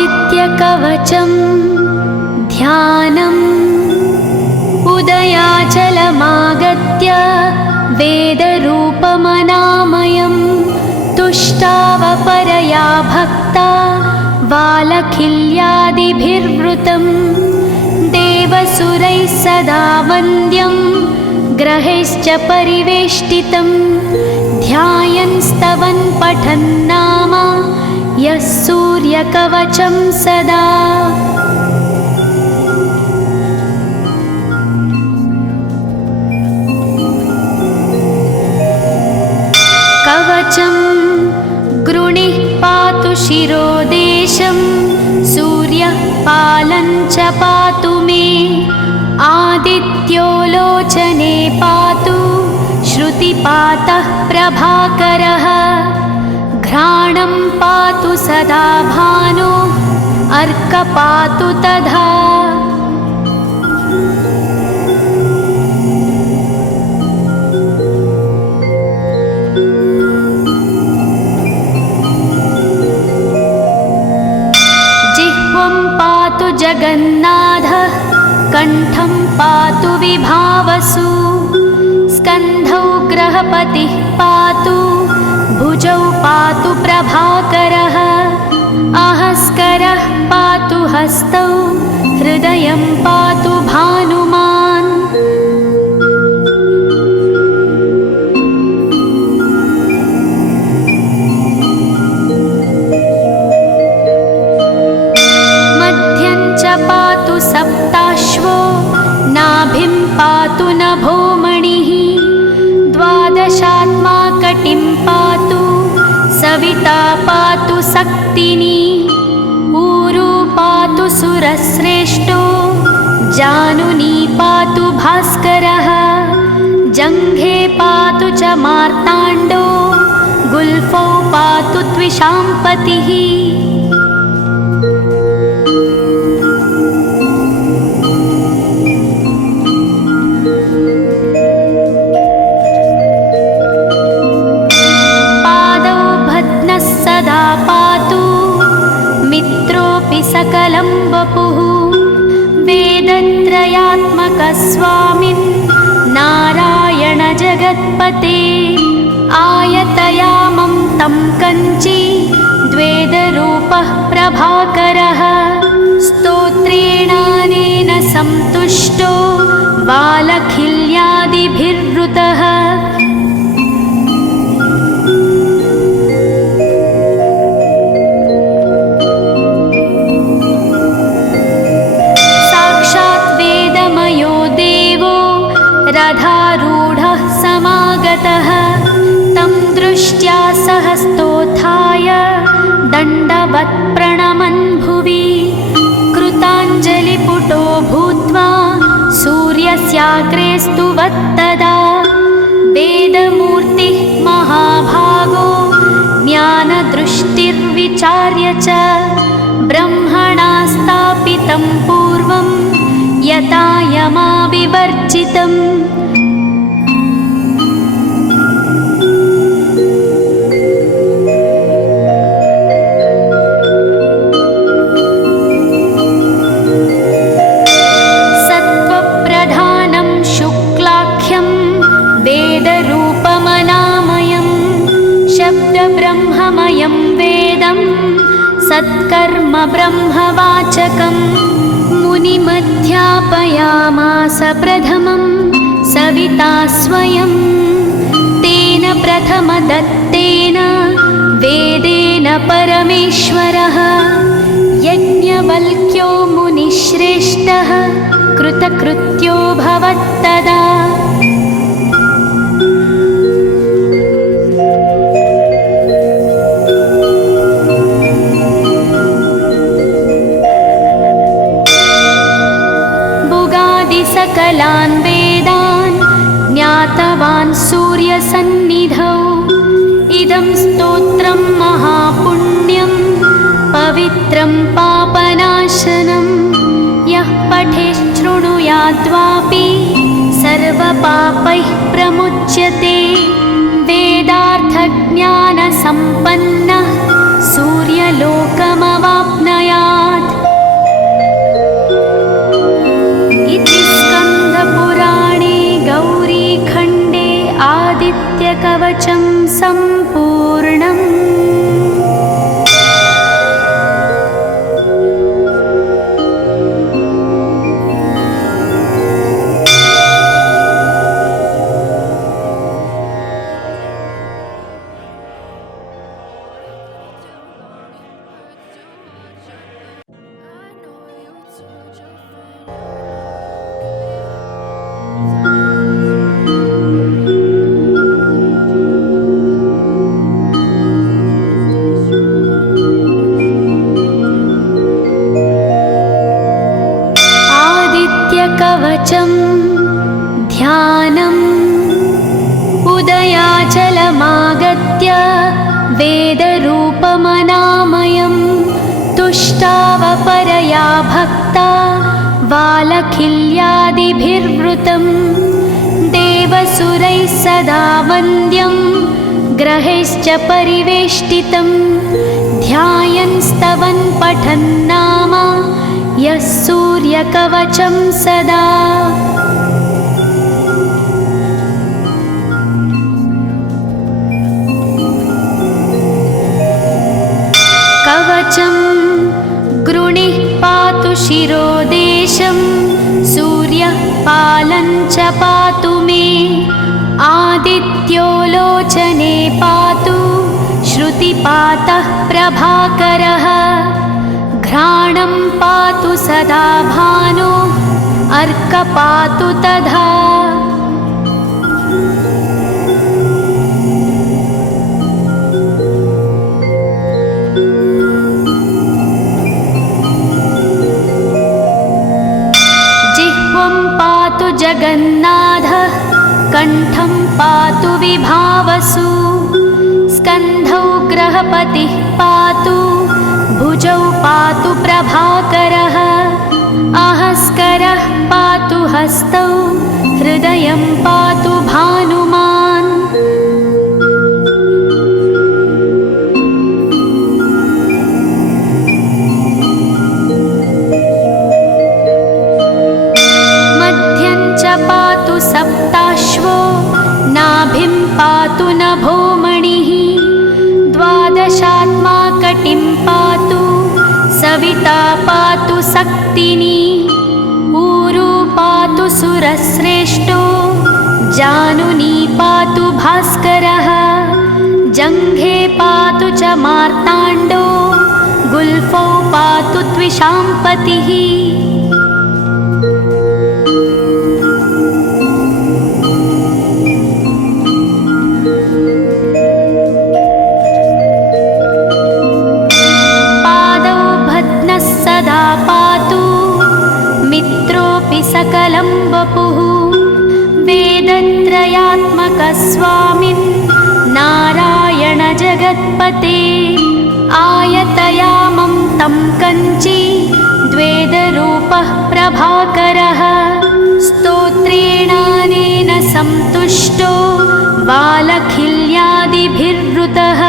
आदित्यकवचं ध्यानम् उदयाचलमागत्य वेदरूपमनामयं तुष्टावपरया भक्ता वालखिल्यादिभिर्वृतं देवसुरैः सदा वन्द्यं ग्रहैश्च परिवेष्टितं ध्यायन् स्तवन् पठन् नाम यः सूर्यकवचं सदा। कवचं गृणिः पातु शिरोदेशं सूर्यः पालं च पातु मे आदित्यो लोचने पातु श्रुतिपातः प्रभाकरः घ्राणं पातु सदा भानो अर्क पातु तथा। जगन्नाथः कण्ठं पातु विभावसु स्कन्धौ ग्रहपतिः पातु भुजौ पातु प्रभाकरः अहस्करः पातु हस्तौ हृदयं पातु भानुमान्। पातु सप्ताश्वो नाभिं पातु नभोमणिः द्वादशात्मा कटिं पातु सविता पातु सक्तिनी ऊरू पातु सुरश्रेष्ठो जानुनी पातु भास्करः जङ्घे पातु च मार्ताण्डो गुल्फौ पातु त्विषाम्पतिः। सदा पातु मित्रोऽपि सकलं वपुः वेदत्रयात्मकस्वामिन् नारायण जगत्पते आयतयामं तं कञ्ची द्वेदरूपः प्रभाकरः स्तोत्रेणानेन सन्तुष्टो वालखिल्यादिभिर्वृतः रथारूढः समागतः तं दृष्ट्या सहस्तोत्थाय दण्डवत् प्रणमन् भुवि कृताञ्जलिपुटो भूत्वा सूर्यस्याग्रे स्तुवत्तदा वेदमूर्तिः महाभागो ज्ञानदृष्टिर्विचार्य च ब्रह्मणा स्थापितं पूर्वं यथा यमाविवर्जितम्। सत्त्वप्रधानं शुक्लाख्यं वेदरूपमनामयं शब्दब्रह्ममयं वेदं सत्कर्म ब्रह्मवाचकम् मुनिमध्यापयामास प्रथमं सविता स्वयं तेन प्रथमदत्तेन वेदेन परमेश्वरः यज्ञवल्क्यो मुनिश्रेष्ठः कृतकृत्यो भवत्तदा। सकलान् वेदान् ज्ञातवान् सूर्यसन्निधौ इदं स्तोत्रं महापुण्यं रुद्रं पापनाशनं यः पठेच्छृणुयाद्वापि सर्वपापैः प्रमुच्यते। वेदार्थज्ञानसम्पन्नः सूर्यलोकमवाप्नुयात्। इति स्कन्दपुराणे गौरीखण्डे आदित्यकवचं सम्पूर्णम्। कवचं ध्यानम् उदयाचलमागत्य वेदरूपमनामयं तुष्टावपरया भक्ता वालखिल्यादिभिर्वृतं देवसुरैः सदा वन्द्यं ग्रहैश्च परिवेष्टितं ध्यायन् स्तवन् पठन् नाम यः सूर्यकवचं सदा। कवचं गृणिः पातु शिरोदेशं सूर्यः पालं च पातु मे आदित्यो लोचने पातु श्रुतिपातः प्रभाकरः घ्राणं पातु सदा भानो अर्क पातु तथा। जिह्वं पातु जगन्नाथः कण्ठं पातु विभावसु स्कन्धौ ग्रहपतिः पातु भुजौ पातु प्रभाकरः अहस्करः पातु हस्तौ हृदयं पातु भानुमान्। मध्यं च पातु सप्ताश्वो नाभिं पातु नभोमणिः द्वादशात्मा कटिं पातु सविता पातु सक्तिनी ऊरू पातु सुरश्रेष्ठो जानुनी पातु भास्करः जङ्घे पातु च मार्ताण्डो गुल्फौ पातु त्विषाम्पतिः। सकलं वपुः वेदत्रयात्मकस्वामिन् नारायण जगत्पते आयतयामं तं कञ्ची द्वेदरूपः प्रभाकरः स्तोत्रेणानेन सन्तुष्टो वालखिल्यादिभिर्वृतः।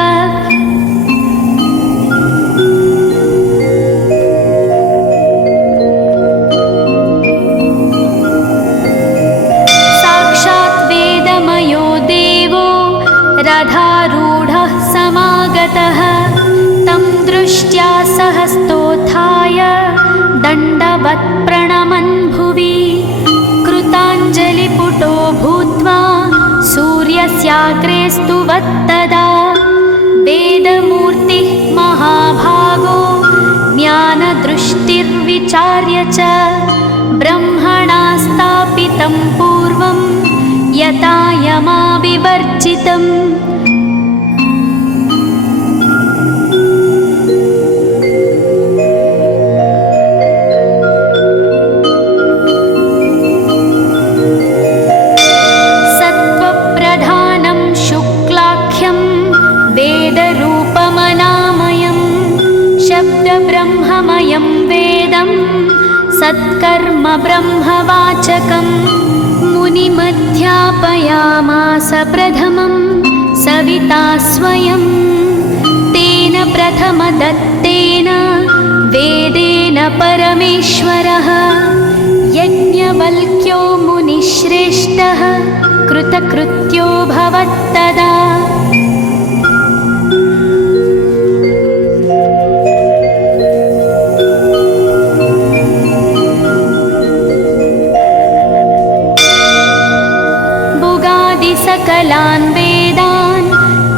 रथारूढः समागतः तं दृष्ट्या सहस्तोत्थाय दण्डवत् प्रणमन् भुवि कृताञ्जलिपुटो भूत्वा सूर्यस्याग्रे स्तुवत्तदा वेदमूर्तिः महाभागो ज्ञानदृष्टिर्विचार्य च ब्रह्मणा स्थापितं पूर्वं यथा यमाविवर्जितम्। सत्त्वप्रधानं शुक्लाख्यं वेदरूपमनामयं शब्दब्रह्म सत्कर्म ब्रह्मवाचकं मुनिमध्यापयामास प्रथमं सविता स्वयं तेन प्रथमदत्तेन वेदेन परमेश्वरः यज्ञवल्क्यो मुनिश्रेष्ठः कृतकृत्यो भवत्तदा सकलान् वेदान्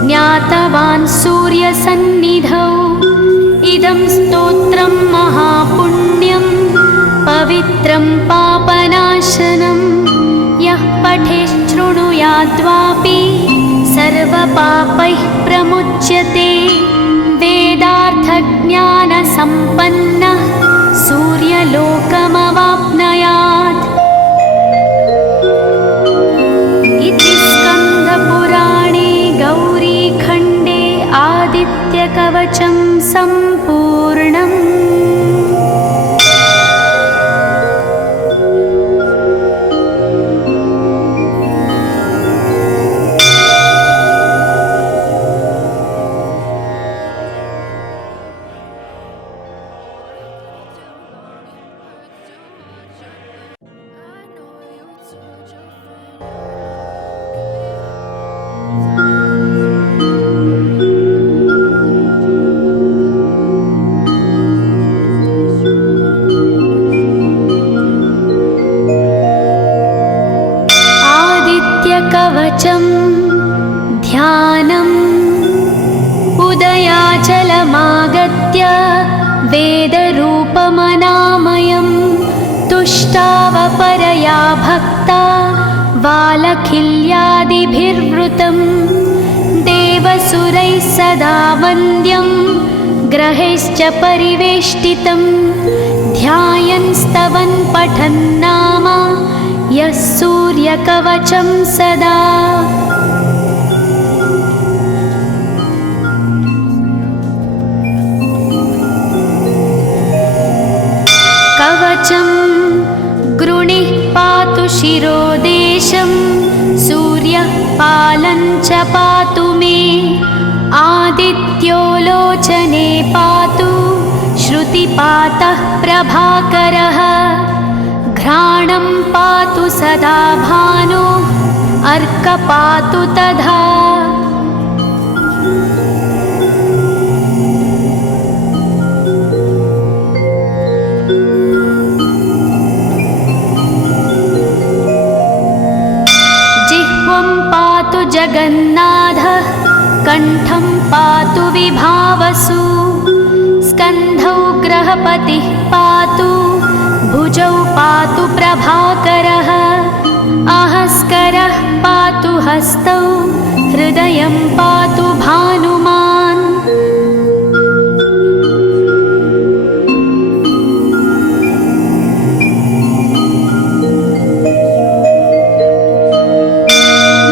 ज्ञातवान् सूर्यसन्निधौ इदं स्तोत्रं महापुण्यं पवित्रं पापनाशनं यः पठेच्छृणुयाद्वापि सर्वपापैः प्रमुच्यते वेदार्थज्ञानसम्पन्नः सूर्यलोकमवाप्नुयात् स्कन्दपुराणे गौरीखण्डे आदित्यकवचं सम्पूर्णम्। कवचं ध्यानम् उदयाचलमागत्य वेदरूपमनामयं तुष्टावपरया भक्ता वालखिल्यादिभिर्वृतं देवसुरैः सदा वन्द्यं ग्रहैश्च परिवेष्टितं ध्यायन् स्तवन् पठन् नाम यः सूर्यकवचं सदा कवचं गृणिः पातु शिरोदेशं सूर्यः पालं च पातु मे आदित्यो लोचने पातु श्रुतिपातः प्रभाकरः घ्राणं पातु सदा भानो अर्क पातु तथा जिह्वं पातु जगन्नाथः कण्ठं पातु विभावसु स्कन्धौ ग्रहपतिः पातु भुजौ पातु प्रभाकरः अहस्करः पातु हस्तौ हृदयं पातु भानुमान्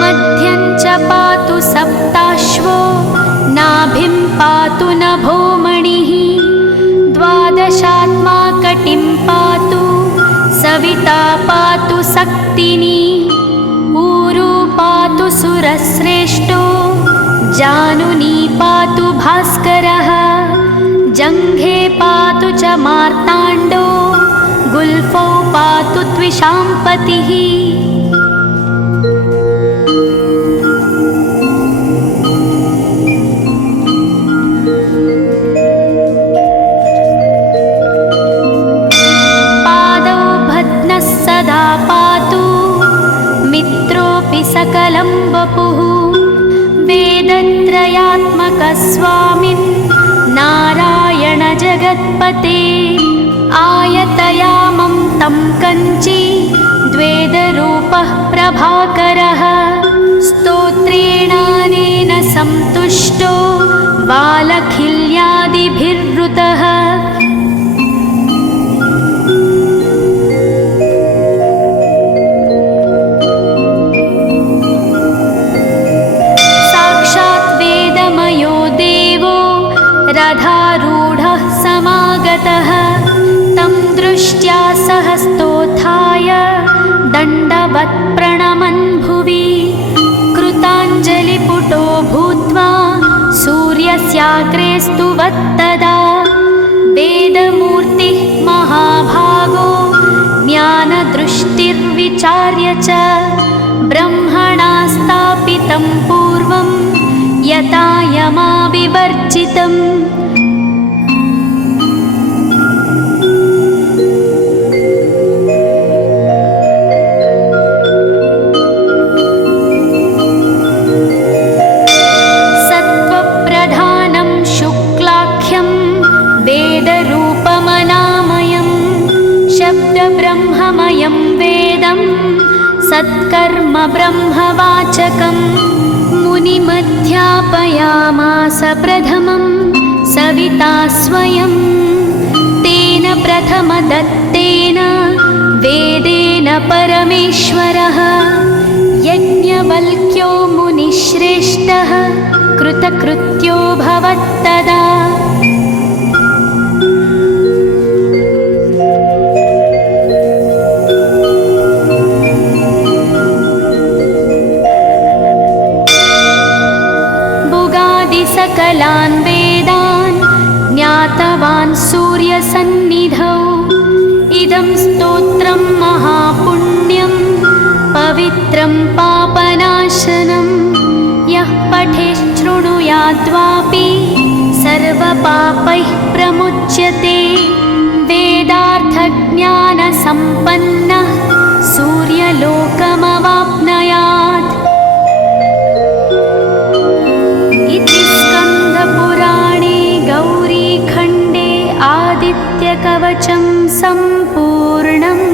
मध्यं च पातु सप्ताश्वो नाभिं पातु नभोमणिः द्वादशात्मा कटिं पातु सविता पातु सक्तिनी ऊरू पातु सुरश्रेष्ठो जानुनी पातु भास्करः जङ्घे पातु च मार्ताण्डो गुल्फौ पातु त्विषाम्पतिः सदा पातु मित्रोऽपि सकलं वपुः वेदत्रयात्मकस्वामिन् नारायण जगत्पते आयतयामं तं कञ्ची द्वेदरूपः प्रभाकरः स्तोत्रेणानेन सन्तुष्टो वालखिल्यादिभिर्वृतः रथारूढः समागतः तं दृष्ट्या सहस्तोत्थाय दण्डवत् प्रणमन् भुवि कृताञ्जलिपुटो भूत्वा सूर्यस्याग्रे स्तुवत्तदा वेदमूर्तिः महाभागो ज्ञानदृष्टिर्विचार्य च ब्रह्मणा स्थापितं पूर्वं यथा यमाविवर्जितम् सत्त्वप्रधानं शुक्लाख्यं वेदरूपमनामयं शब्दब्रह्ममयं वेदं सत्कर्म ब्रह्मवाचकम् मुनिमध्यापयामास प्रथमं सविता स्वयं तेन प्रथमदत्तेन वेदेन परमेश्वरः यज्ञवल्क्यो मुनिश्रेष्ठः कृतकृत्यो भवत्तदा सकलान् वेदान् ज्ञातवान् सूर्यसन्निधौ इदं स्तोत्रं महापुण्यं पवित्रं पापनाशनं यः पठेच्छृणुयाद्वापि सर्वपापैः प्रमुच्यते वेदार्थज्ञानसम्पन्नः सूर्यलोकमवाप्नुयात् स्कन्दपुराणे गौरीखण्डे आदित्यकवचं सम्पूर्णम्।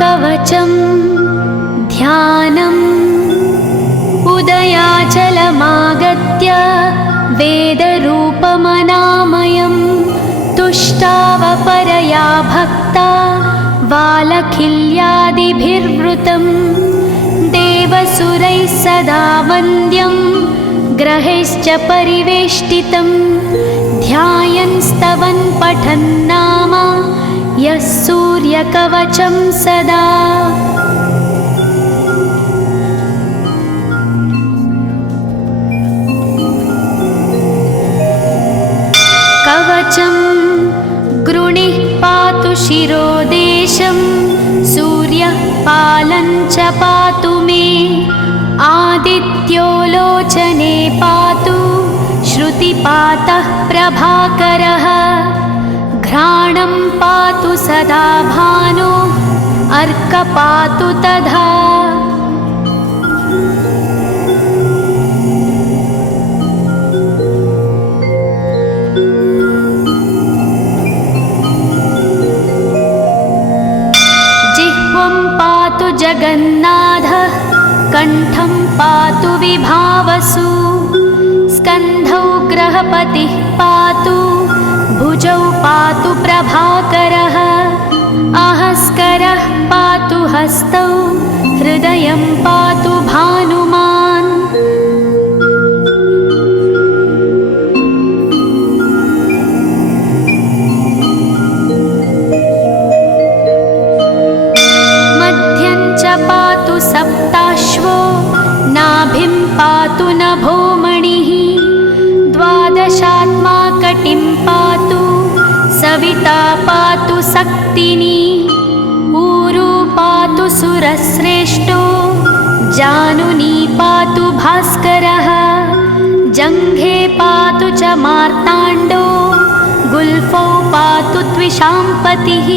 कवचं ध्यानम् उदयाचलमागत्य वेदरूपमनामयं तुष्टावपरया भक्ता वालखिल्यादिभिर्वृतं देवसुरैः सदा वन्द्यं ग्रहैश्च परिवेष्टितं ध्यायन् स्तवन् पठन् नाम यः सूर्यकवचं सदा कवचं गृणिः पातु शिरोदेशं सूर्यः पालं च पातु मे आदित्यो लोचने पातु श्रुतिपातः प्रभाकरः घ्राणं पातु सदा भानो अर्क पातु तथा जिह्वं पातु जगन्नाथः कण्ठं पातु विभावसु स्कन्धौ ग्रहपतिः पातु भुजौ पातु प्रभाकरः आहस्करः पातु हस्तौ हृदयं पातु भानुमान् मध्यं च पातु सप्ताश्वो नाभिं पातु नभोमणिः द्वादशात्मा कटिं पातु सविता पातु सक्तिनी ऊरू पातु सुरश्रेष्ठो जानुनी पातु भास्करः जङ्घे पातु च मार्ताण्डो गुल्फौ पातु त्विषाम्पतिः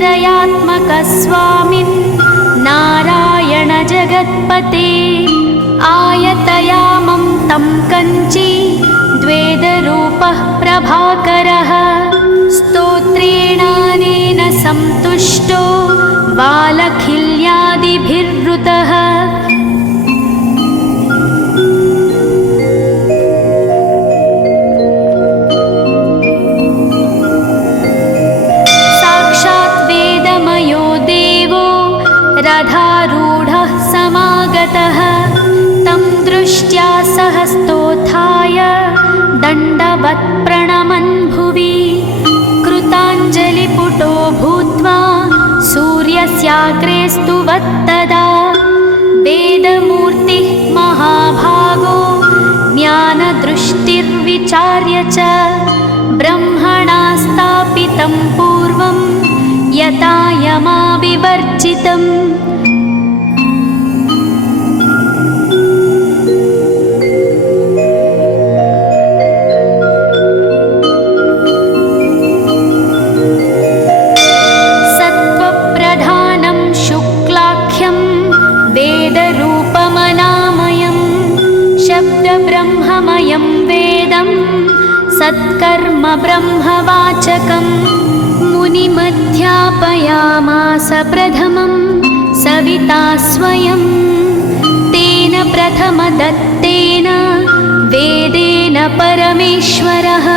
त्रयात्मकस्वामिन् नारायण जगत्पते आयतयामं तं कञ्ची द्वेदरूपः प्रभाकरः स्तोत्रेणानेन सन्तुष्टो बालखिल्यादिभिर्वृतः साक्षात् वेदमयो देवो रथारूढः समागतः तं दृष्ट्या सहस्तोत्थाय दण्डवत् प्रणमन् भुवि कृताञ्जलिपुटो भूत्वा सूर्यस्याग्रे स्तुवत्तदा वेदमूर्तिः महाभागो ज्ञानदृष्टिर्विचार्य च ब्रह्मणा स्थापितं पूर्वं यथा यमाविवर्जितम् ब्रह्ममयं वेदं सत्कर्म ब्रह्मवाचकं मुनिमध्यापयामास प्रथमं सविता स्वयं तेन प्रथमदत्तेन वेदेन परमेश्वरः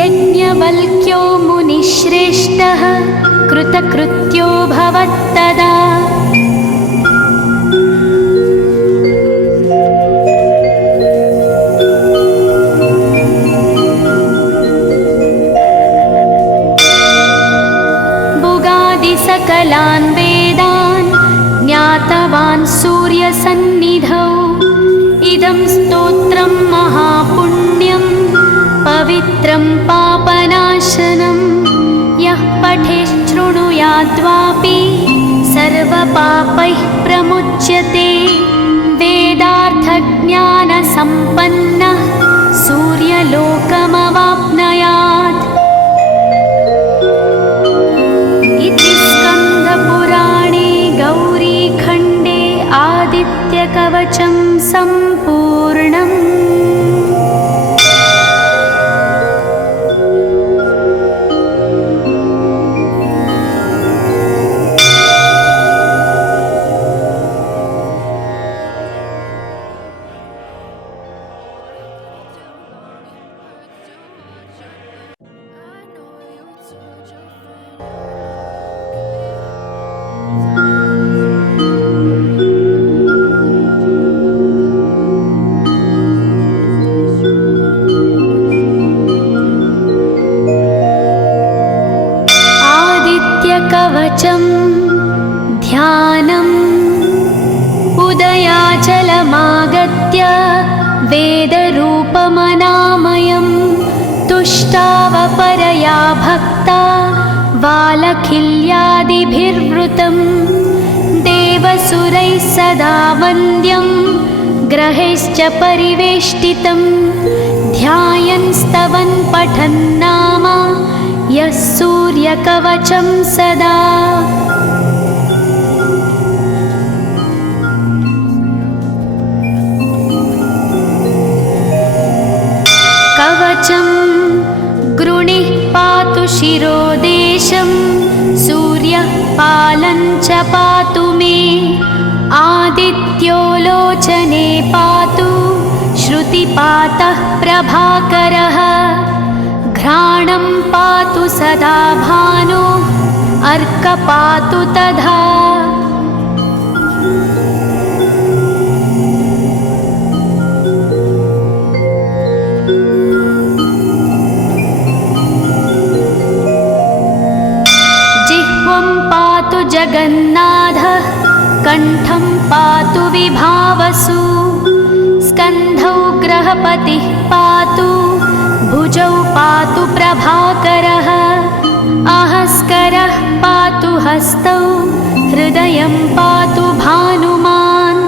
यज्ञवल्क्यो मुनिश्रेष्ठः कृतकृत्यो भवत्तदा सकलान् वेदान् ज्ञातवान् सूर्यसन्निधौ इदं स्तोत्रं महापुण्यं पवित्रं पापनाशनं यः पठेच्छृणुयाद्वापि सर्वपापैः प्रमुच्यते वेदार्थज्ञानसम्पन्नः सूर्यलोकमवाप्नुयात् स्कन्दपुराणे गौरीखण्डे आदित्यकवचं सम्पूर्णम्। कवचं ध्यानम् उदयाचलमागत्य वेदरूपमनामयं तुष्टावपरया भक्ता बालखिल्यादिभिर्वृतं देवसुरैः सदा वन्द्यं ग्रहैश्च परिवेष्टितं ध्यायन् स्तवन् पठन् नाम यः सूर्यकवचं सदा कवचं गृणिः पातु शिरोदेशं सूर्यः पालं च पातु मे आदित्यो लोचने पातु श्रुतिपातः प्रभाकरः घ्राणं पातु सदा भानो अर्क पातु तथा जिह्वं पातु जगन्नाथः कण्ठं पातु विभावसु स्कन्धौ ग्रहपतिः पातु भुजौ पातु प्रभाकरः आहस्करः पातु हस्तौ हृदयं पातु भानुमान्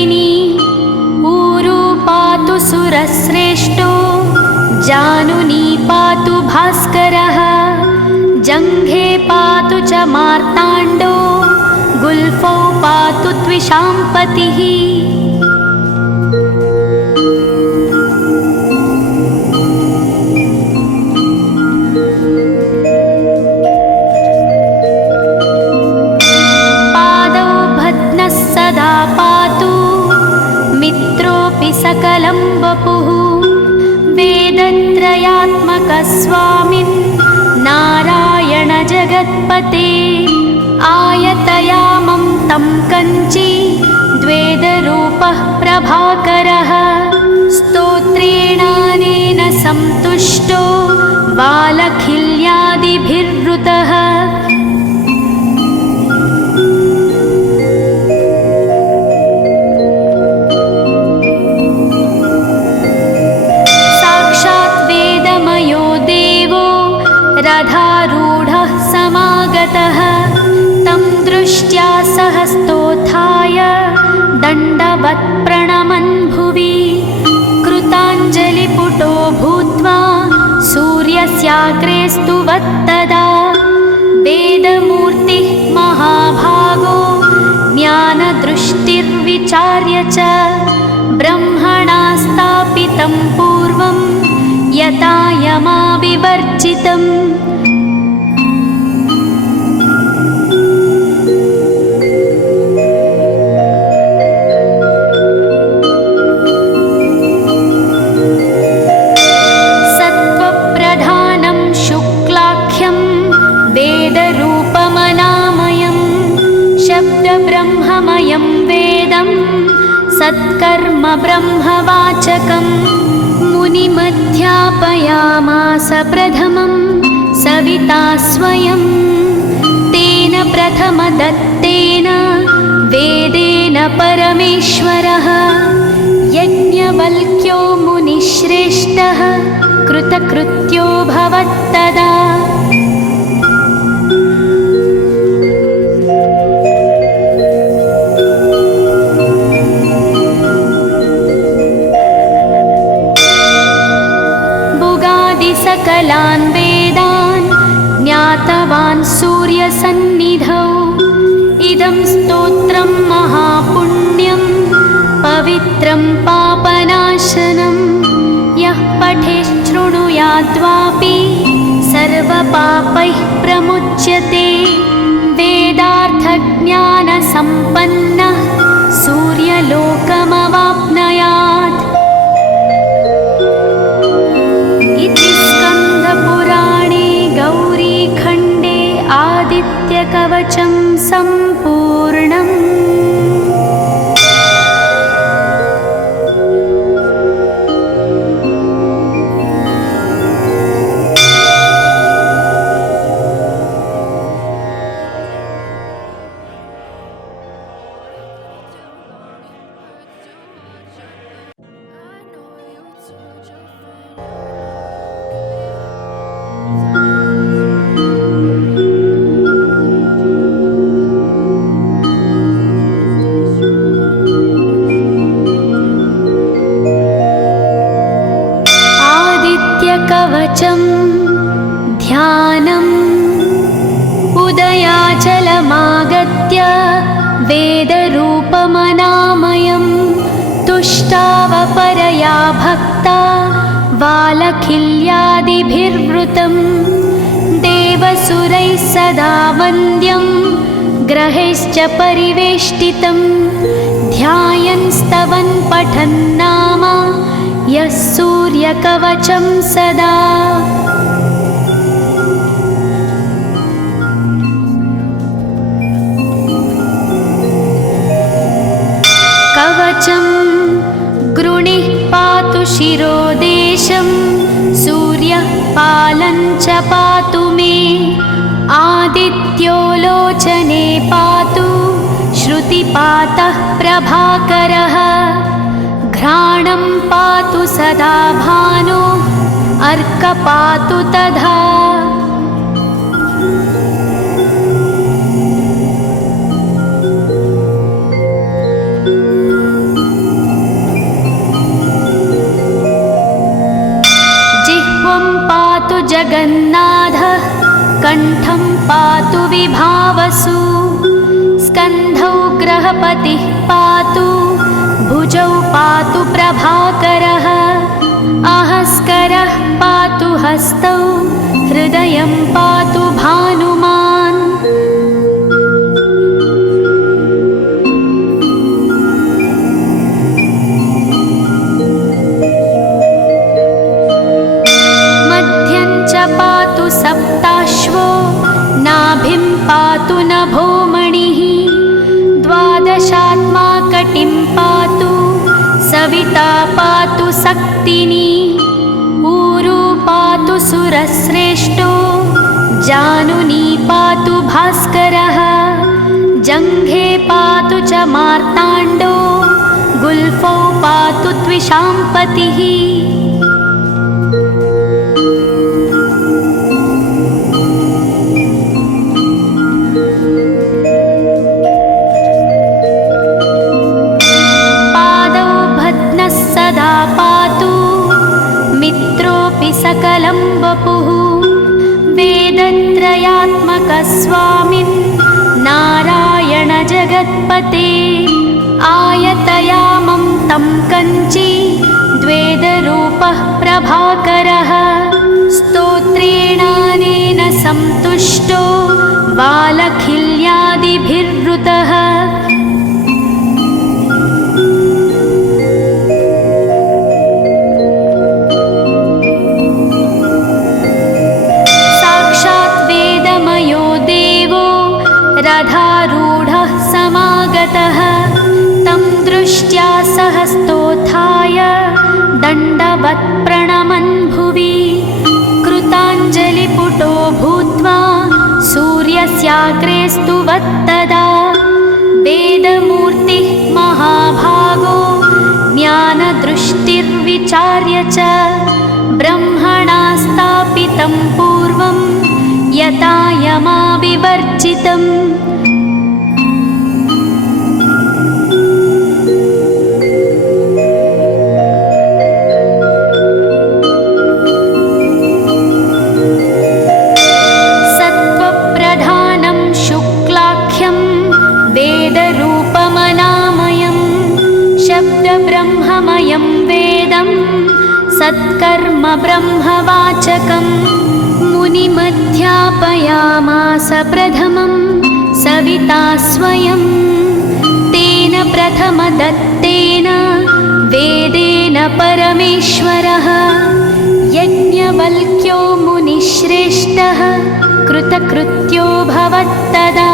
तेजस्विनी ऊरू पातु सुरश्रेष्ठो जानुनी पातु भास्करः जङ्घे पातु च मार्ताण्डो गुल्फौ पातु त्विषाम्पतिः पादौ भद्नः सदा पातु मित्रोऽपि सकलं वपुः वेदत्रयात्मकः स्वामिन् नारायण जगत्पते आयतयामं तं कञ्ची द्वेदरूपः प्रभाकरः स्तोत्रेणानेन सन्तुष्टो वालखिल्यादिभिर्वृतः साक्षात् वेदमयो देवो रथारूढः समागतः तं दृष्ट्या सहस्तोत्थाय दण्डवत् प्रणमन् भुवि कृताञ्जलिपुटो भूत्वा सूर्यस्याग्रे स्तुवत्तदा वेदमूर्तिः महाभागो ज्ञानदृष्टिर्विचार्य च ब्रह्मणा स्थापितं पूर्वं यथा यमाविवर्जितम् सत्त्वप्रधानं शुक्लाख्यं वेदरूपमनामयं शब्दब्रह्ममयं वेदं सत्कर्म ब्रह्मवाचकं मुनिमध्यापयामास प्रथमं सविता स्वयं तेन प्रथमदत्तेन वेदेन परमेश्वरः यज्ञवल्क्यो मुनिश्रेष्ठः कृतकृत्यो भवत्तदा सकलान् वेदान् ज्ञातवान् सूर्यसन्निधौ इदं स्तोत्रं महापुण्यं पवित्रं पापनाशनं यः पठेच्छृणुयाद्वापि सर्वपापैः प्रमुच्यते वेदार्थज्ञानसम्पन्नः सूर्यलोकमवाप्नुयात् इति स्कन्दपुराणे गौरीखण्डे आदित्यकवचं सम्पूर्णम्। कवचं ध्यानम् उदयाचलमागत्य वेदरूपमनामयं तुष्टावपरया भक्ता वालखिल्यादिभिर्वृतं देवसुरैः सदा वन्द्यं ग्रहैश्च परिवेष्टितं ध्यायन् स्तवन् पठन् नाम यः सूर्यकवचं सदा कवचं गृणिः पातु शिरोदेशं सूर्यः पालं च पातु मे आदित्यो लोचने पातु श्रुतिपातः प्रभाकरः घ्राणं पातु सदा भानो अर्क पातु तथा जगन्नाथः कण्ठं पातु विभावसु स्कन्धौ ग्रहपतिः पातु भुजौ पातु प्रभाकरः आहस्करः पातु हस्तौ हृदयं पातु भानुमान् मध्यं च पातु सप्ताश्वो नाभिं पातु नभोमणिः द्वादशात्मा कटिं पातु सविता पातु सक्तिनी ऊरू पातु सुरश्रेष्ठो जानुनी पातु भास्करः जङ्घे पातु च मार्ताण्डो गुल्फौ पातु त्विषाम्पतिः सकलं वपुः वेदत्रयात्मकस्वामिन् नारायण जगत्पते आयतयामं तं कञ्ची द्वेदरूपः प्रभाकरः स्तोत्रेणानेन सन्तुष्टो वालखिल्यादिभिर्वृतः रथारूढः समागतः तं दृष्ट्या सहस्तोत्थाय दण्डवत् प्रणमन् भुवि कृताञ्जलिपुटो भूत्वा सूर्यस्याग्रे स्तुवत्तदा वेदमूर्तिः महाभागो ज्ञानदृष्टिर्विचार्य च ब्रह्मणा स्थापितं पूर्वं यथा यमाविवर्जितम् सत्त्वप्रधानं शुक्लाख्यं वेदरूपमनामयं शब्दब्रह्ममयं वेदं सत्कर्म ब्रह्मवाचकम् मुनिमध्यापयामास प्रथमं सविता स्वयं तेन प्रथमदत्तेन वेदेन परमेश्वरः यज्ञवल्क्यो मुनिश्रेष्ठः कृतकृत्यो भवत्तदा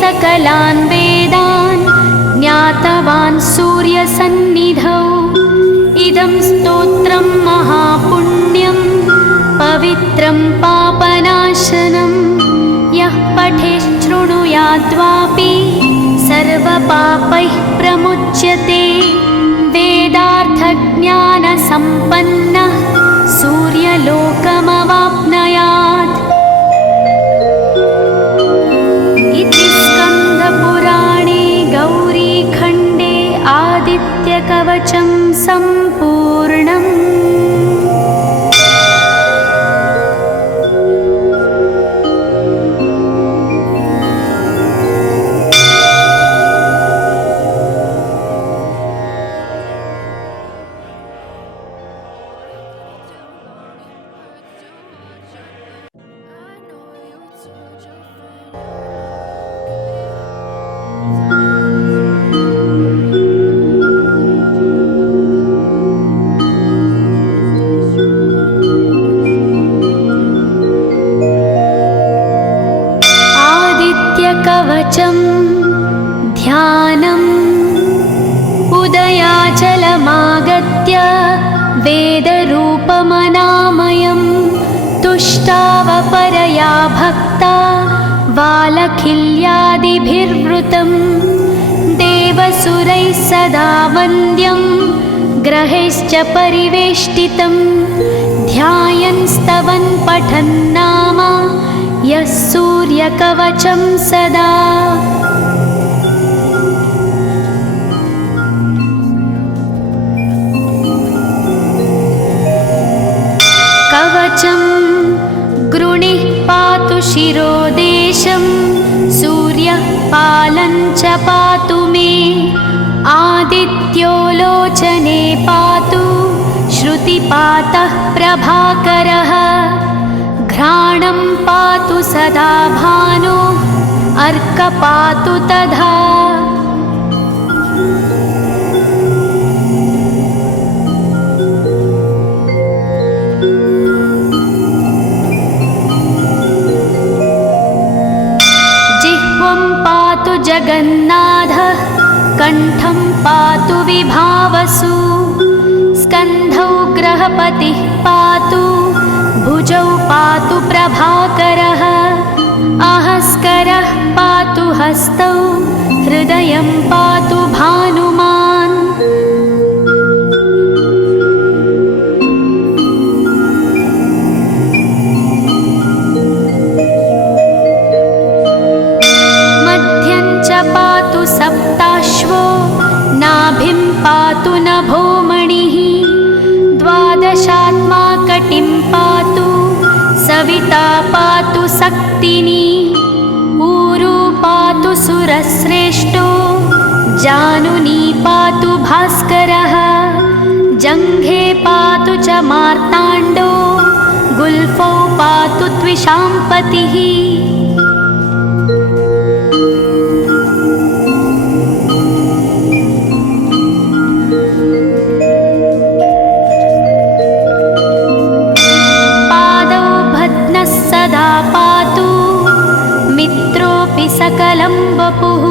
सकलान् वेदान् ज्ञातवान् सूर्यसन्निधौ इदं स्तोत्रं महापुण्यं पवित्रं पापनाशनं यः पठेच्छृणुयाद्वापि सर्वपापैः प्रमुच्यते वेदार्थज्ञानसम्पन्नः सूर्यलोकमवाप्नुयात् स्कन्दपुराणे गौरीखण्डे आदित्यकवचं सम्पूर्णम्। कवचं ध्यानम् उदयाचलमागत्य वेदरूपमनामयं तुष्टावपरया भक्ता वालखिल्यादिभिर्वृतं देवसुरैः सदा वन्द्यं ग्रहैश्च परिवेष्टितं ध्यायन् स्तवन् पठन् नाम यः कवचं सदा। कवचं गृणिः पातु शिरोदेशं, सूर्यः पालं च पातु मे, आदित्यो लोचने पातु, श्रुतिपातः प्रभाकरः, घ्राणं पातु सदा भानो, अर्क पातु तथा। जिह्वं पातु जगन्नाथः, कण्ठं पातु विभावसु, स्कन्धौ ग्रहपतिः पातु, भुजौ पातु प्रभाकरः, अहस्करः पातु हस्तौ, हृदयं पातु भानुमान्। मध्यं च पातु सप्ताश्वो, नाभिं पातु नभोमणिः, द्वादशात्मा कटिं पातु, सविता पातु सक्तिनी, ऊरू पातु सुरश्रेष्ठो, जानुनी पातु भास्करः, जङ्घे पातु च मार्ताण्डो, गुल्फौ पातु त्विषाम्पतिः। सदा पातु, मित्रोऽपि सकलं वपुः,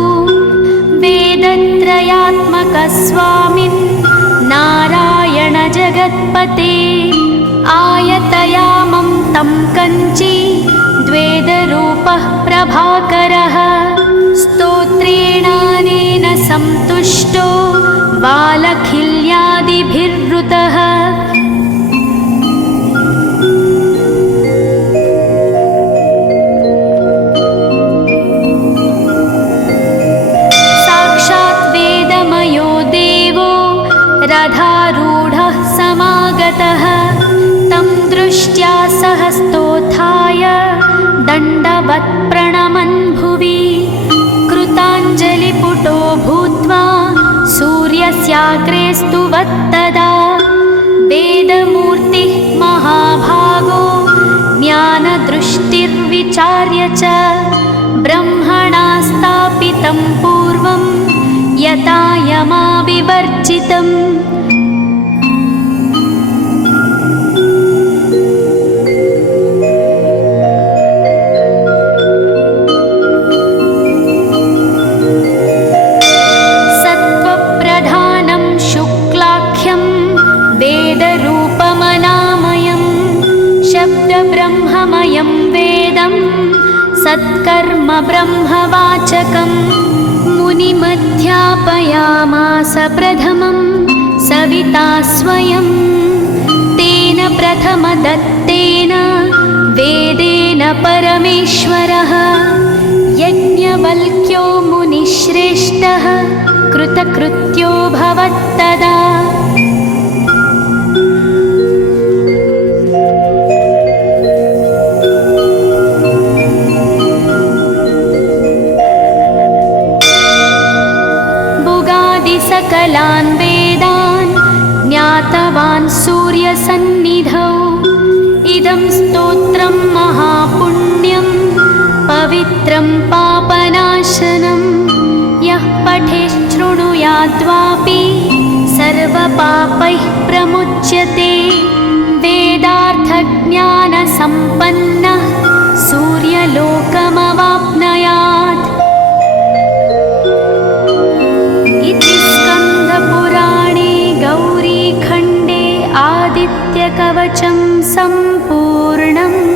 वेदत्रयात्मकः स्वामिन्, नारायण जगत्पते, आयतयामं तं कञ्ची, द्वेदरूपः प्रभाकरः, स्तोत्रेणानेन सन्तुष्टो, बालखिल्यादिभिर्वृतः। रथारूढः समागतः, तं दृष्ट्या सहस्तोत्थाय, दण्डवत् प्रणमन् भुवि, कृताञ्जलिपुटो भूत्वा, सूर्यस्याग्रे स्तुवत्तदा, वेदमूर्तिः महाभागो, ज्ञानदृष्टिर्विचार्य च, ब्रह्मणा स्थापितं पूर्वं, यथा यमाविवर्जितम्। सत्त्वप्रधानं शुक्लाख्यं, वेदरूपमनामयं, शब्दब्रह्ममयं वेदं, सत्कर्म ब्रह्मवाचकम्, मुनिमध्यापयामास प्रथमं, सविता स्वयं, तेन प्रथमदत्तेन, वेदेन परमेश्वरः, यज्ञवल्क्यो मुनिश्रेष्ठः, कृतकृत्यो भवत्तदा। सकलान् वेदान् ज्ञातवान् सूर्यसन्निधौ, इदं स्तोत्रं महापुण्यं, पवित्रं पापनाशनं, यः पठेच्छृणुयाद्वापि, सर्वपापैः प्रमुच्यते, वेदार्थज्ञानसम्पन्नः, सूर्यलोकमवाप्नुयात्। इति स्कन्दपुराणे गौरीखण्डे आदित्यकवचं सम्पूर्णम्।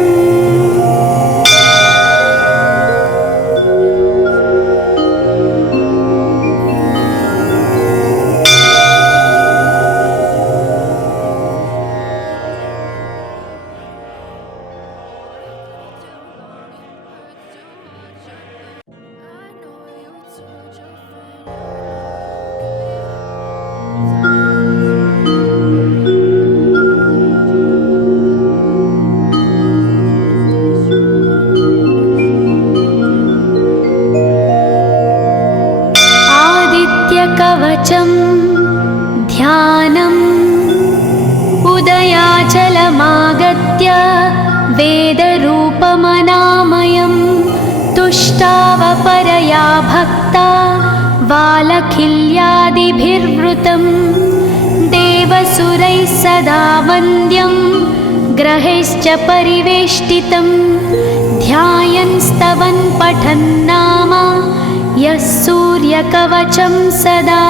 वेदरूपमनामयं तुष्टावपरया भक्ता वालखिल्यादिभिर्वृतं देवसुरैः सदा वन्द्यं ग्रहैश्च परिवेष्टितं ध्यायन् स्तवन् पठन् नाम यः सूर्यकवचं सदा।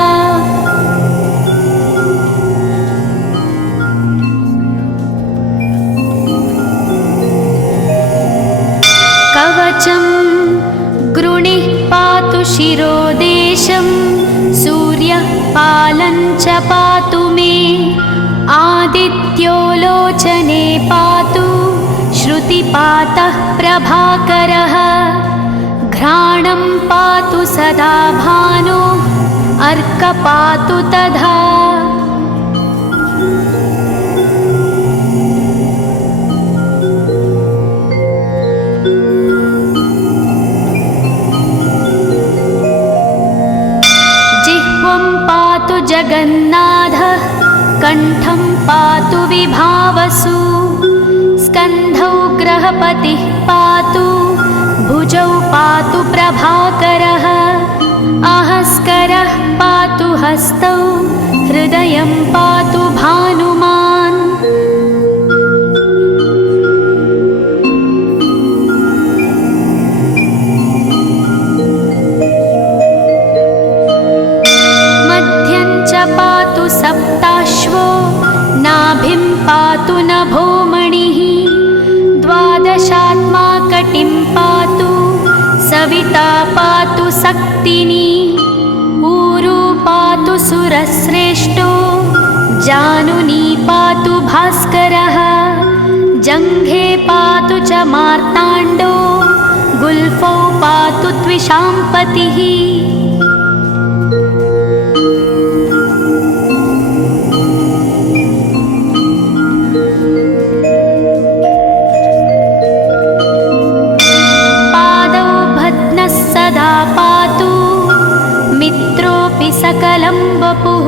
कवचं गृणिः पातु शिरोदेशं सूर्यः पालं च पातु मे आदित्यो लोचने पातु श्रुतिपातः प्रभाकरः घ्राणं पातु सदा भानो अर्क पातु तथा। जिह्वं पातु जगन्नाथः कण्ठं पातु विभावसु स्कन्धौ ग्रहपतिः पातु भुजौ पातु प्रभाकरः अहस्करः पातु हस्तौ हृदयं पातु भानुमान्। मध्यं च पातु सप्ताश्वो नाभिं पातु नभोमणिः द्वादशात्मा कटिं पातु सविता पातु सक्तिनी ऊरू पातु सुरश्रेष्ठो जानुनी पातु भास्करः जङ्घे पातु च मार्ताण्डो गुल्फौ पातु त्विषाम्पतिः। सकलं वपुः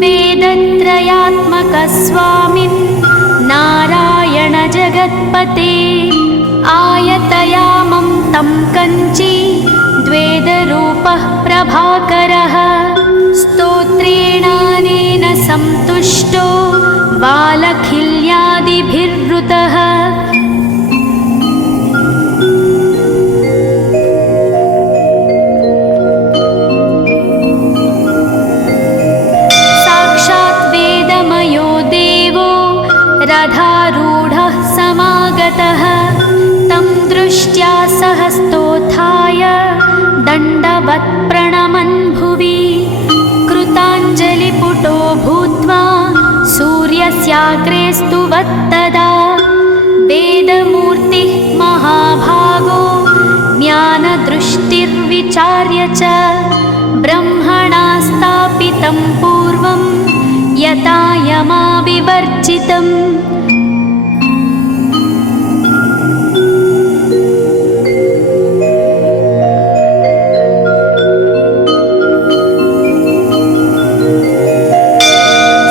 वेदत्रयात्मकस्वामिन् नारायण जगत्पते आयतयामं तं कञ्ची द्वेदरूपः प्रभाकरः स्तोत्रेणानेन सन्तुष्टो वालखिल्यादिभिर्वृतः। रथारूढः समागतः तं दृष्ट्या सहस्तोत्थाय दण्डवत् प्रणमन् भुवि कृताञ्जलिपुटो भूत्वा सूर्यस्याग्रे स्तुवत्तदा वेदमूर्तिः महाभागो ज्ञानदृष्टिर्विचार्य च ब्रह्मणा स्थापितं पूर्वं यथा यमाविवर्जितम्।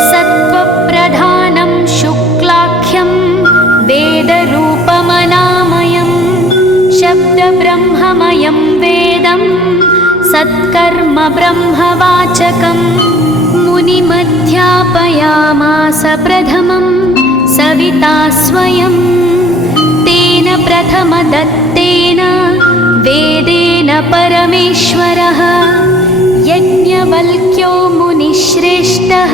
सत्त्वप्रधानं शुक्लाख्यं वेदरूपमनामयं शब्दब्रह्ममयं वेदं सत्कर्म ब्रह्मवाचकम् मुनिमध्यापयामास प्रथमं सविता स्वयं तेन प्रथमदत्तेन वेदेन परमेश्वरः यज्ञवल्क्यो मुनिश्रेष्ठः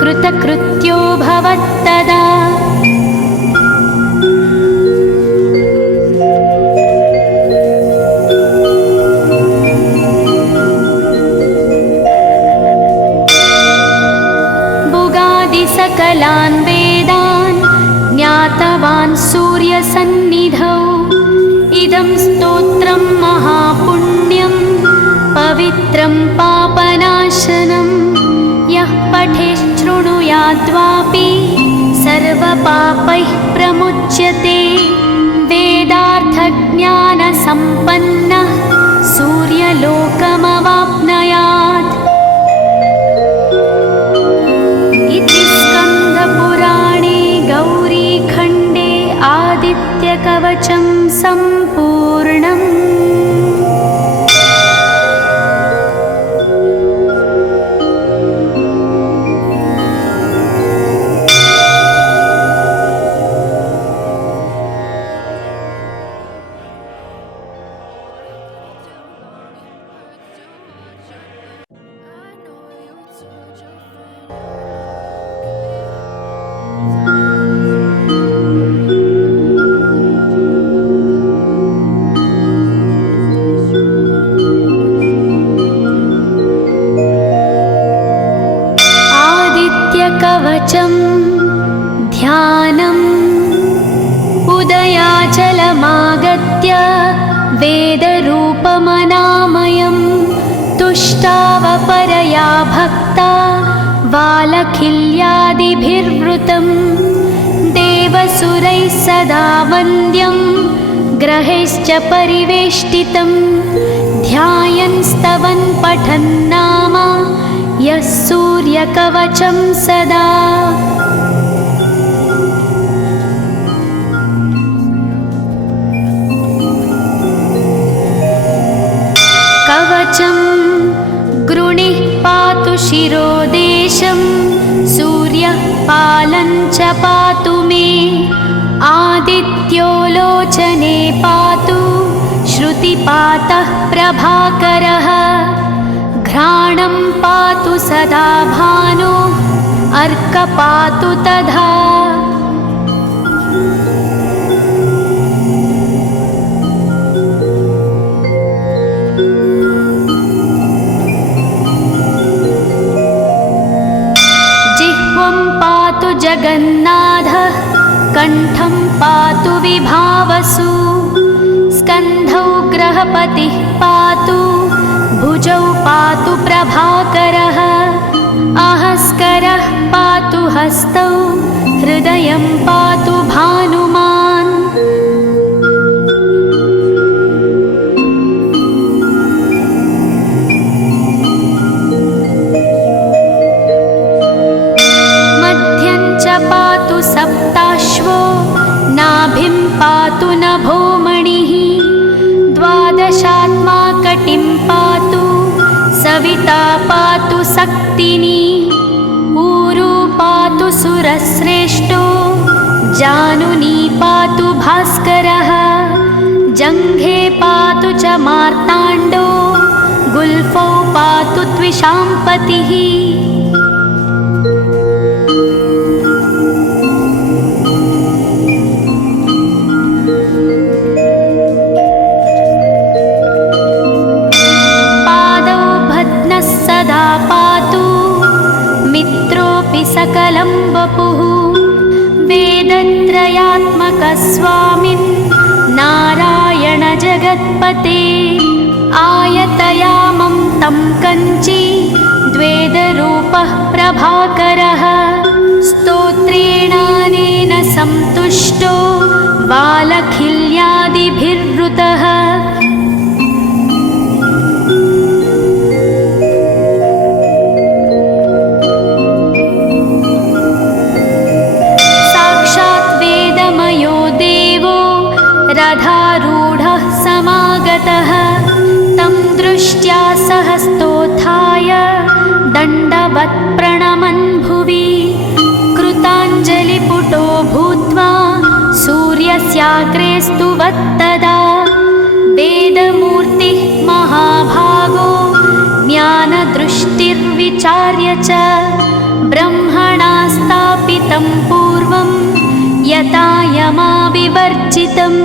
कृतकृत्यो भवत्तदा। सकलान् वेदान् ज्ञातवान् सूर्यसन्निधौ इदं स्तोत्रं महापुण्यं पवित्रं पापनाशनं यः पठेच्छृणुयाद्वापि सर्वपापैः प्रमुच्यते वेदार्थज्ञानसम्पन्नः सूर्यलोकमवाप्नुयात्। इति स्कन्दपुराणे गौरीखण्डे कवचं सम्पूर्णम्। कवचं ध्यानम् उदयाचलमागत्य वेदरूपमनामयं तुष्टावपरया भक्ता वालखिल्यादिभिर्वृतं देवसुरैः सदा वन्द्यं ग्रहैश्च परिवेष्टितं ध्यायन् स्तवन् पठन् नाम यः सूर्यकवचं सदा। कवचं गृणिः पातु शिरोदेशं सूर्यः पालं च पातु मे आदित्यो लोचने पातु श्रुतिपातः प्रभाकरः घ्राणं पातु सदा भानो अर्क पातु तथा। जिह्वं पातु जगन्नाथः कण्ठं पातु विभावसु स्कन्धौ ग्रहपतिः पातु भुजौ पातु प्रभाकरः अहस्करः पातु हस्तौ हृदयं पातु भानुमान्। मध्यं च पातु सप्ताश्वो नाभिं पातु नभोमणिः द्वादशात्मा कटिं पातु सविता पातु सक्तिनी ऊरू पातु सुरश्रेष्ठो जानुनी पातु भास्करः जङ्घे पातु च मार्ताण्डो गुल्फौ पातु त्विषाम्पतिः। सकलं वपुः वेदत्रयात्मकस्वामिन् नारायण जगत्पते आयतयामं तं कञ्ची द्वेदरूपः प्रभाकरः स्तोत्रेणानेन सन्तुष्टो वालखिल्यादिभिर्वृतः। रथारूढः समागतः तं दृष्ट्या सहस्तोत्थाय दण्डवत् प्रणमन् भुवि कृताञ्जलिपुटो भूत्वा सूर्यस्याग्रे स्तुवत्तदा वेदमूर्तिः महाभागो ज्ञानदृष्टिर्विचार्य च ब्रह्मणा स्थापितं पूर्वं यथा यमाविवर्जितम्।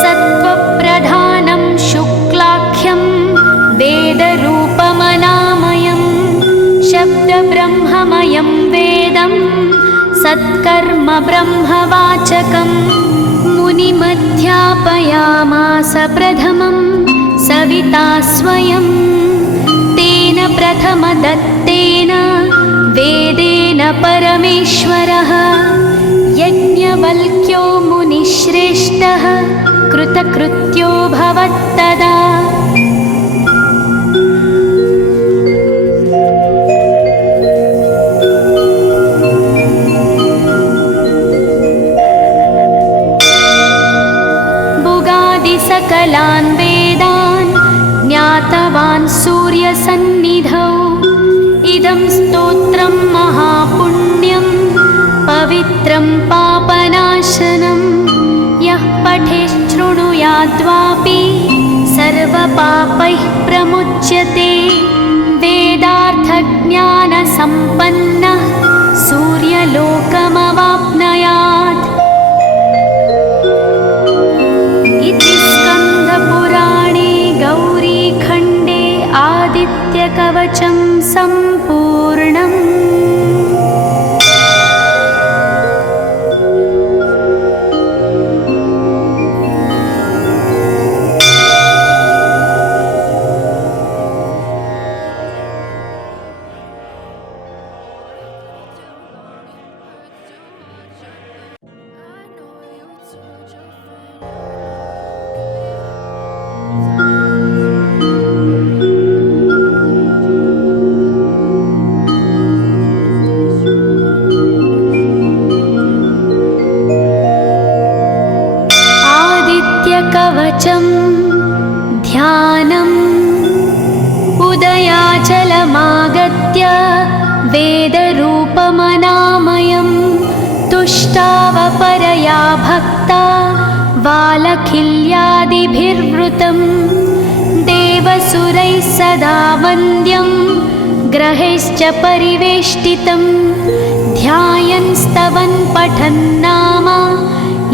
सत्त्वप्रधानं शुक्लाख्यं वेदरूपमनामयं शब्दब्रह्ममयं वेदं सत्कर्म ब्रह्मवाचकम् मुनिमध्यापयामास प्रथमं सविता स्वयं तेन प्रथमदत्तेन वेदेन परमेश्वरः यज्ञवल्क्यो मुनिश्रेष्ठः कृतकृत्यो भवत्तदा। वेदोऽधि सकलान् वेदान् ज्ञातवान् सूर्यसन्निधौ। इदं स्तोत्रं महापुण्यं पवित्रं पापनाशनं यः पठेच्छृणुयाद्वापि सर्वपापैः प्रमुच्यते। वेदार्थज्ञानसम्पन्नः सूर्यलोकमवाप्नुयात्। इति स्कन्दपुराणे गौरीखण्डे आदित्यकवचं सम्पूर्णम्। कवचं ध्यानम्। उदयाचलमागत्य वेदरूपमनामयं तुष्टावपरया भक्ता वालखिल्यादिभिर्वृतं। देवसुरैः सदा वन्द्यं ग्रहैश्च परिवेष्टितं। ध्यायन् स्तवन् पठन् नाम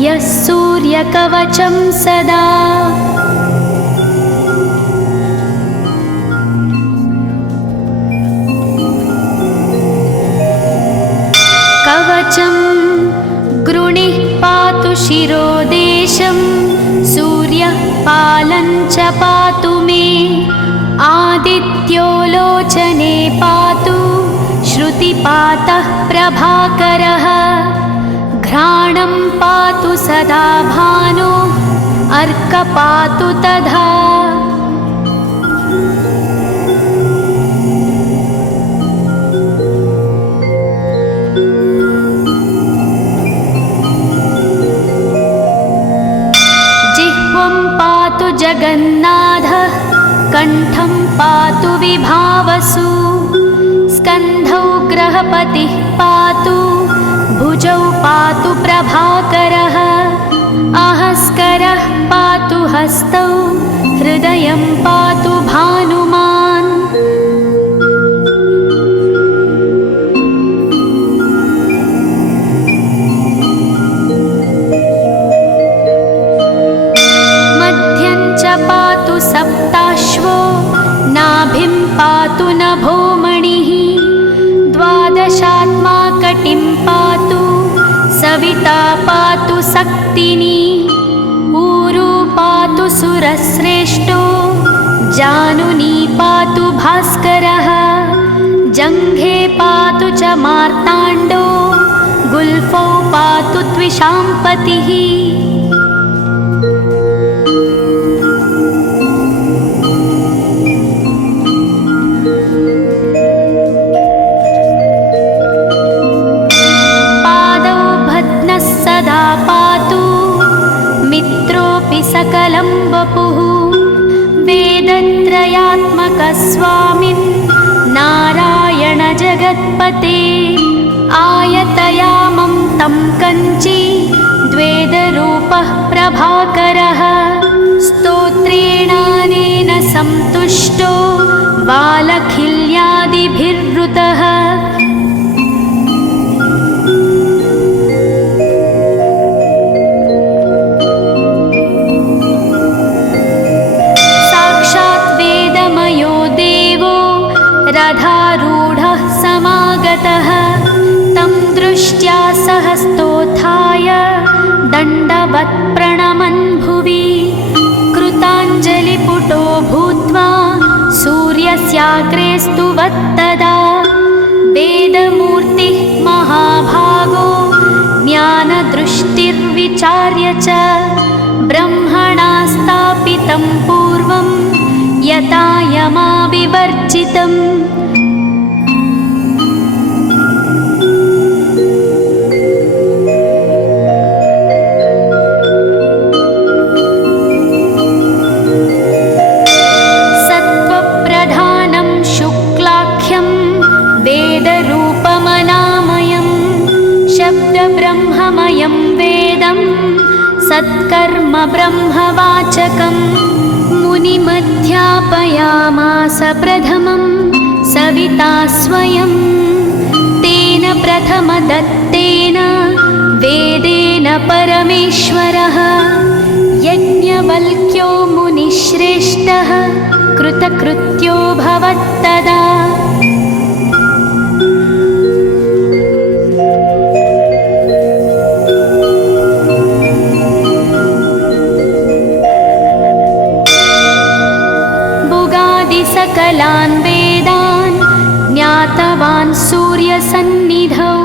यः सूर्यकवचं सदा। कवचं गृणिः पातु शिरोदेशं सूर्यः पालं च पातु मे। आदित्यो लोचने पातु श्रुतिपातः प्रभाकरः। घ्राणं पातु सदा भानो अर्क पातु तथा। जिह्वं पातु जगन्नाथः कण्ठं पातु विभावसु। स्कन्धौ ग्रहपतिः पातु भुजौ पातु प्रभाकरः। अहस्करः पातु हस्तौ हृदयं पातु भानुमान्। मध्यं च पातु सप्ताश्वो नाभिं पातु नभोमणिः। द्वादशात्मा कटिं पातु सविता पातु सक्तिनी। ऊरू पातु सुरश्रेष्ठो जानुनी पातु भास्करः। जङ्घे पातु च मार्ताण्डो गुल्फौ पातु त्विषाम्पतिः। सकलं वपुः वेदत्रयात्मकस्वामिन् नारायण जगत्पते। आयतयामं तं कञ्ची द्वेदरूपः प्रभाकरः। स्तोत्रेणानेन सन्तुष्टो वालखिल्यादिभिर्वृतः। रथारूढः समागतः तं दृष्ट्या सहस्तोत्थाय दण्डवत् प्रणमन् भुवि। कृताञ्जलिपुटो भूत्वा सूर्यस्याग्रे स्तुवत्तदा। वेदमूर्तिः महाभागो ज्ञानदृष्टिर्विचार्य च ब्रह्मणा स्थापितं पूर्वं यथा यमाविवर्जितम्। ब्रह्मवाचकं मुनिमध्यापयामास प्रथमं सविता स्वयं तेन प्रथमदत्तेन वेदेन परमेश्वरः यज्ञवल्क्यो मुनिश्रेष्ठः कृतकृत्यो भवत्तदा। सकलान् वेदान् ज्ञातवान् सूर्यसन्निधौ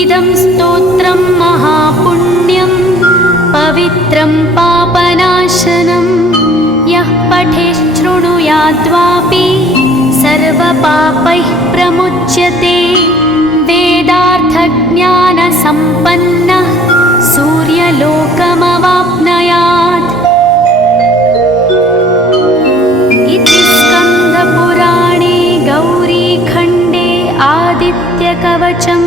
इदं स्तोत्रं महापुण्यं पवित्रं पापनाशनं यः पठेच्छृणुयाद्वापि सर्वपापैः प्रमुच्यते वेदार्थज्ञानसम्पन्नः सूर्यलोकमवाप्नुयात्। पुराणे गौरीखण्डे आदित्यकवचं